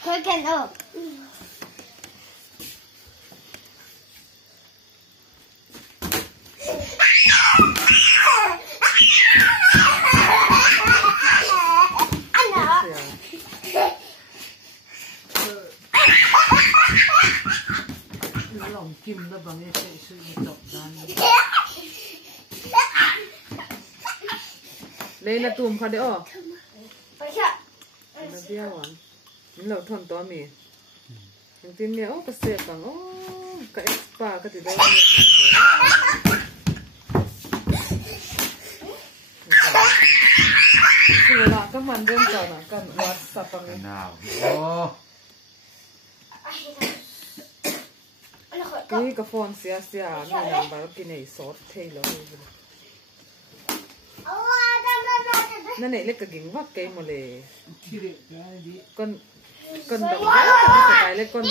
Hơi kèn ở. lòng kim nó bằng cái sự độc đan lấy là tùm khó đấy ồ nó bia hoàn mình lâu thon to mì những tin nhớ cái sẹp bằng cái spa cái gì đóคือละก็มันเริ่มจากนะกันวัดสับปังnào cái cái phone xia xia mình làm bảo cái này sốt thay rồiนั่นเนี่ยเล็กกระกิ่งวักเกยหมดเลยcon con đồng cái sợi ล็กcon